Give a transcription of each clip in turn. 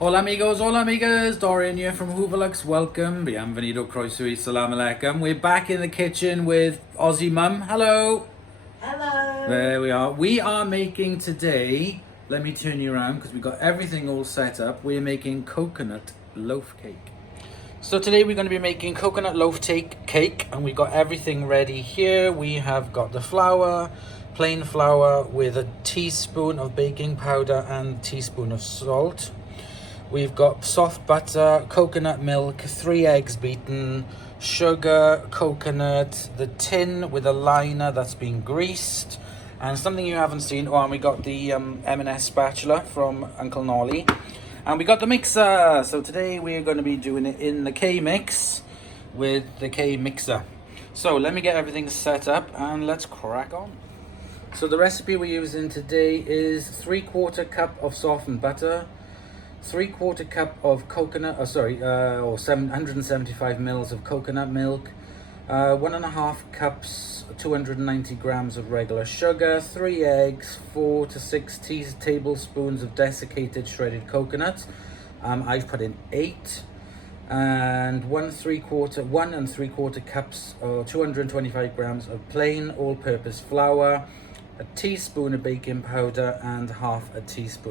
Hola amigos, hola amigas, Dorian here from Hooverlux, welcome, bienvenido, croeso y salam alaikum. We're back in the kitchen with Aussie Mum, hello. Hello. There we are. We are making today, let me turn you around because we've got everything all set up. We're making coconut loaf cake. So today we're going to be making coconut loaf cake and we got everything ready here. We have got the flour, plain flour with a teaspoon of baking powder and teaspoon of salt. We've got soft butter, coconut milk, 3 eggs beaten, sugar, coconut, the tin with a liner that's been greased, and something you haven't seen. Oh, and we got the M&S spatula from Uncle Nolly. And we got the mixer. So today we're going to be doing it in the K-Mix with the K-Mixer. So let me get everything set up and let's crack on. So the recipe we're using today is 3/4 cup of softened butter, 3/4 cup of coconut, 775 mils of coconut milk, 1.5 cups, 290 grams of regular sugar, 3 eggs, 4 to 6 tablespoons of desiccated shredded coconut. I've put in 8, and 1 3/4 cups or 225 grams of plain all-purpose flour, a teaspoon of baking powder and half a teaspoon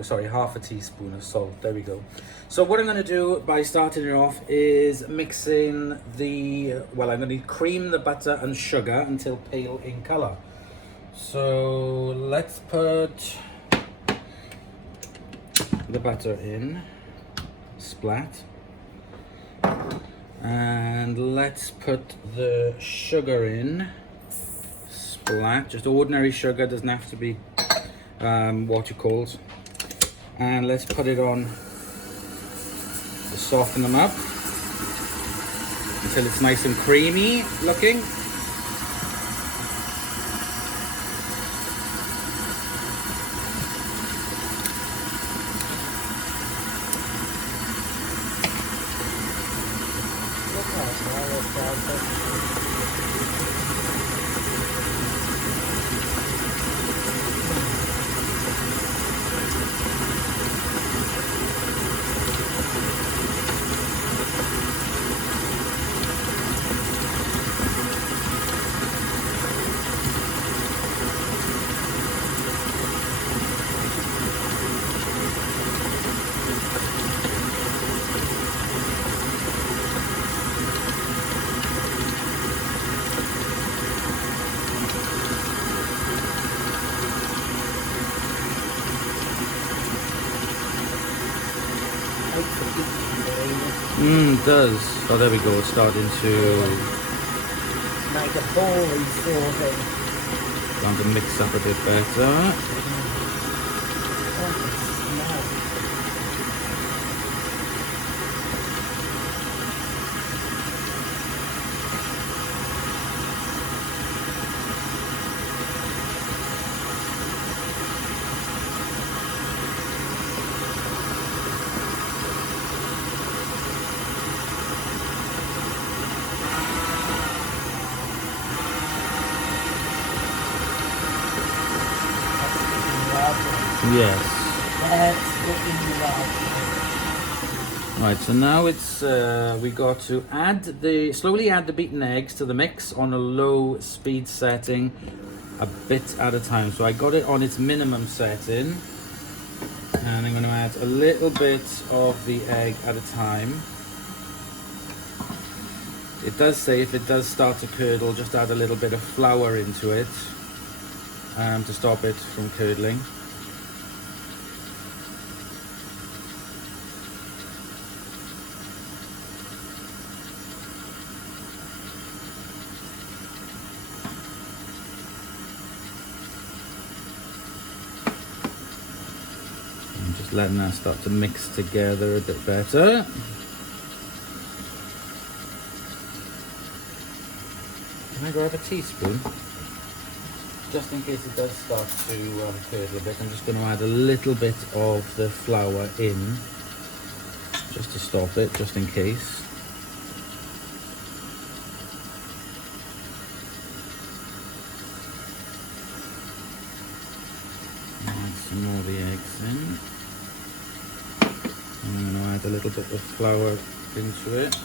of salt. There we go. So what I'm going to do by starting it off is mixing I'm going to cream the butter and sugar until pale in color. So let's put the butter in, splat, and let's put the sugar in, splat, just ordinary sugar, doesn't have to be what you call. And let's put it on to soften them up until it's nice and creamy looking. It does. Oh, there we go. It's starting to Make a bally sort of. Starting to mix up a bit better. Yes. Right, so now it's we got to slowly add the beaten eggs to the mix on a low speed setting, a bit at a time. So I got it on its minimum setting, and I'm going to add a little bit of the egg at a time. It does say if it does start to curdle, just add a little bit of flour into it to stop it from curdling. Just letting that start to mix together a bit better. Can I grab a teaspoon? Just in case it does start to curdle a bit, I'm just going to add a little bit of the flour in, just to stop it, just in case. Add some more of the eggs in. I'm going to add a little bit of flour into it.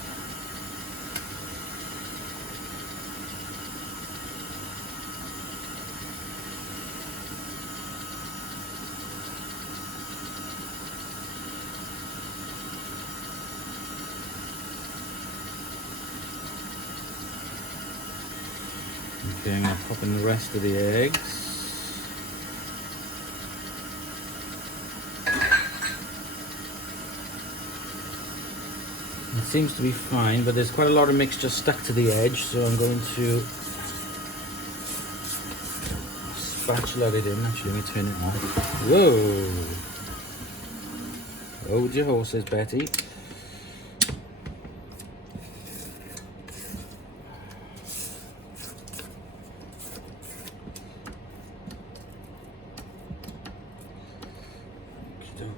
Okay, I'm going to pop in the rest of the eggs. It seems to be fine, but there's quite a lot of mixture stuck to the edge, so I'm going to spatula it in. Actually, let me turn it off. Whoa! Hold your horses, Betty.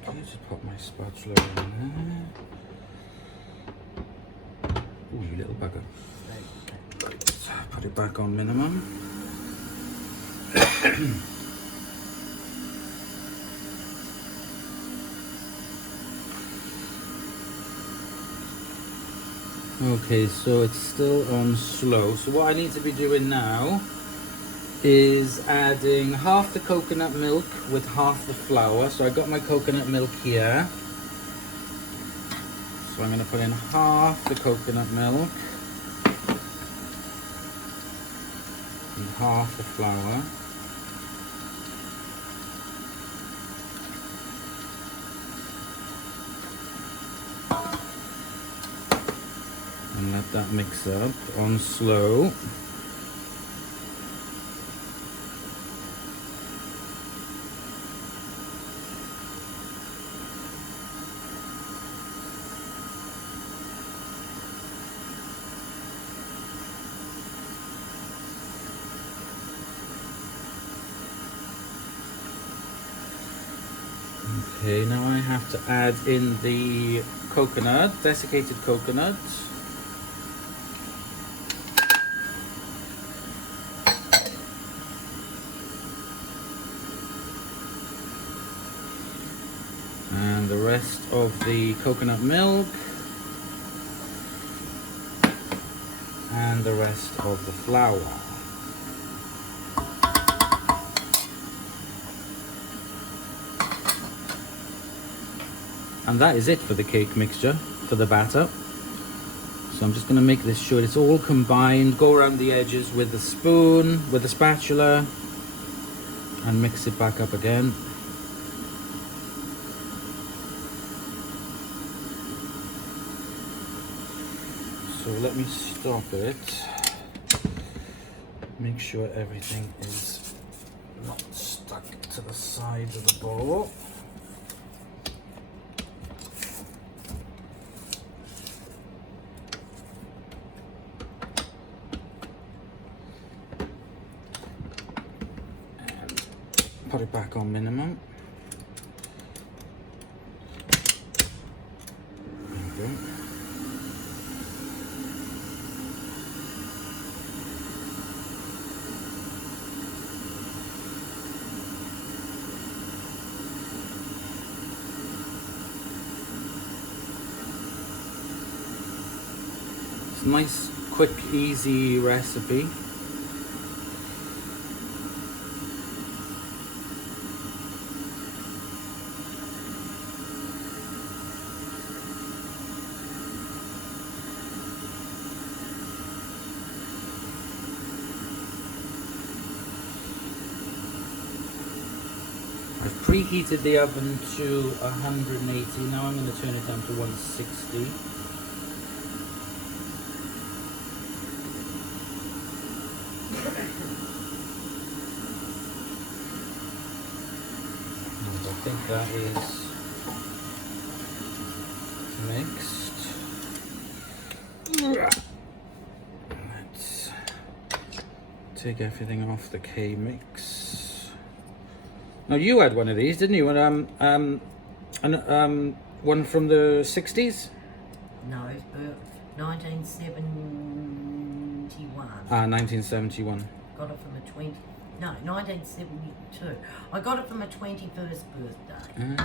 Okay, just pop my spatula in there. Ooh, you little bugger. Right, put it back on minimum. Okay, so it's still on slow. So what I need to be doing now is adding half the coconut milk with half the flour. So I got my coconut milk here. So I'm going to put in half the coconut milk and half the flour. And let that mix up on slow. Okay, now I have to add in the coconut, desiccated coconut. And the rest of the coconut milk. And the rest of the flour. And that is it for the cake mixture, for the batter. So I'm just going to make this sure it's all combined, go around the edges with the spoon, with the spatula, and mix it back up again. So let me stop it. Make sure everything is not stuck to the side of the bowl. Put it back on minimum. There we go. It's a nice, quick, easy recipe. I've preheated the oven to 180. Now I'm going to turn it down to 160. And I think that is mixed. Let's take everything off the K-mix. Now you had one of these, didn't you? One from the 60s? No, 1971. 1971. Got it for my 1972. I got it for my 21st birthday.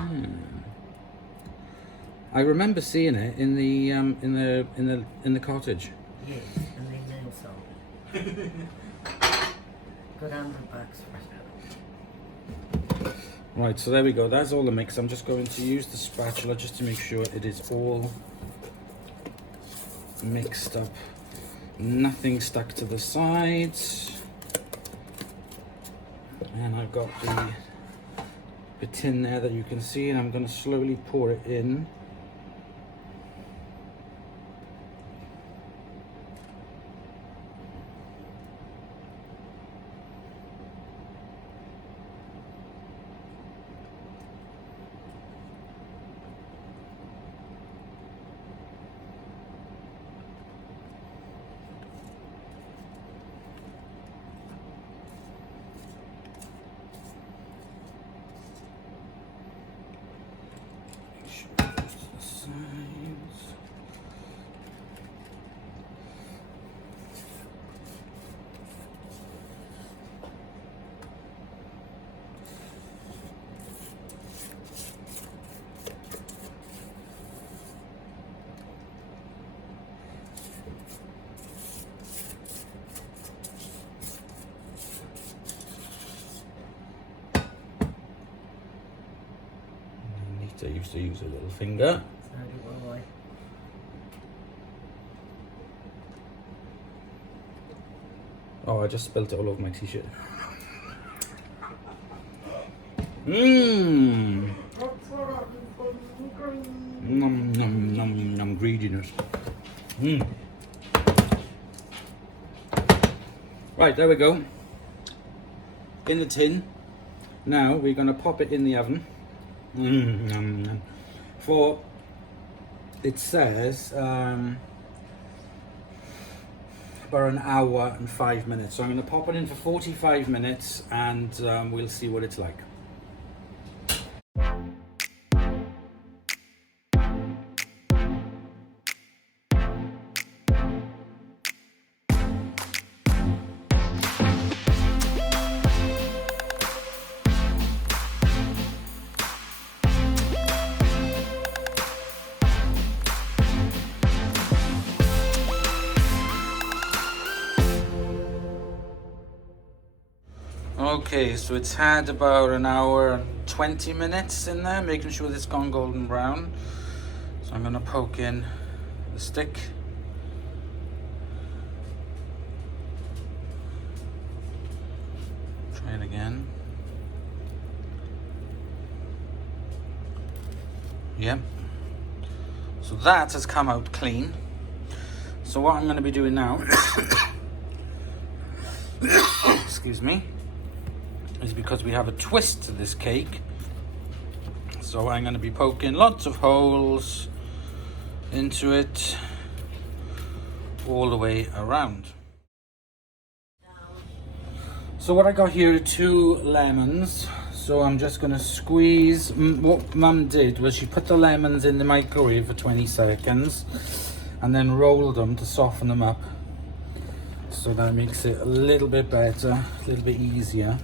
I remember seeing it in the cottage. Yes, and then nail salt. Got $100 for it. Right, so there we go. That's all the mix. I'm just going to use the spatula just to make sure it is all mixed up. Nothing stuck to the sides. And I've got the tin there that you can see, and I'm going to slowly pour it in. I used to use a little finger. So do I. Oh, I just spilt it all over my t-shirt. Mmm. Nom nom nom nom greediness. Mmm. Right, there we go. In the tin. Now we're going to pop it in the oven. For it says about an hour and 5 minutes. So I'm going to pop it in for 45 minutes and we'll see what it's like. Okay, so it's had about an hour and 20 minutes in there, making sure that it's gone golden brown. So I'm going to poke in the stick. Try it again. Yep. So that has come out clean. So what I'm going to be doing now, excuse me, is because we have a twist to this cake. So I'm going to be poking lots of holes into it all the way around. So what I got here are 2 lemons. So I'm just going to squeeze. What Mum did was she put the lemons in the microwave for 20 seconds and then rolled them to soften them up. So that makes it a little bit better, a little bit easier.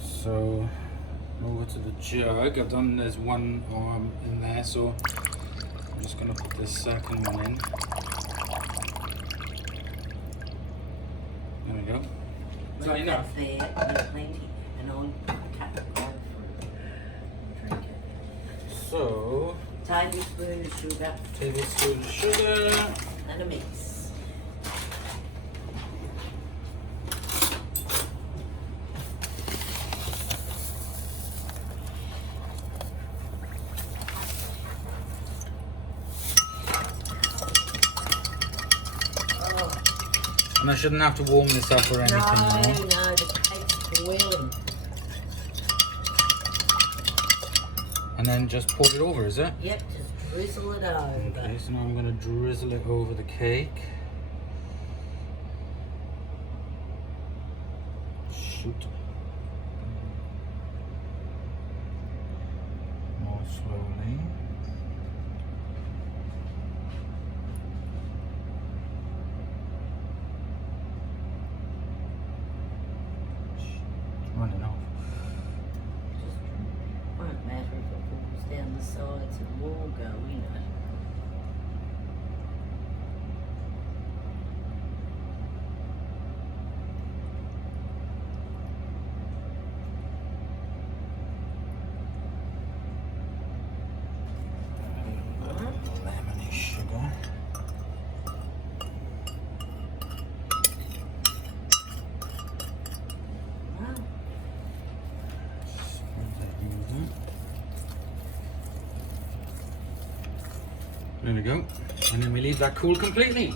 So over to the jug. I've done, there's 1 arm in there, so I'm just going to put this second one in. There we go. Is that enough? There, there's plenty, and I'll cut the corn for drink it. So, Tablespoon of sugar tablespoon of sugar. and a mix. And I shouldn't have to warm this up or anything, No, the cake's boiling. And then just pour it over, is it? Yep, just drizzle it over. Okay, so now I'm going to drizzle it over the cake. Shoot. More slowly. Running off. insides and more go in it. Lemony sugar. Wow. There we go. And then we leave that cool completely.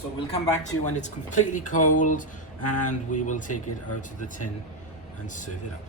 So we'll come back to you when it's completely cold and we will take it out of the tin and serve it up.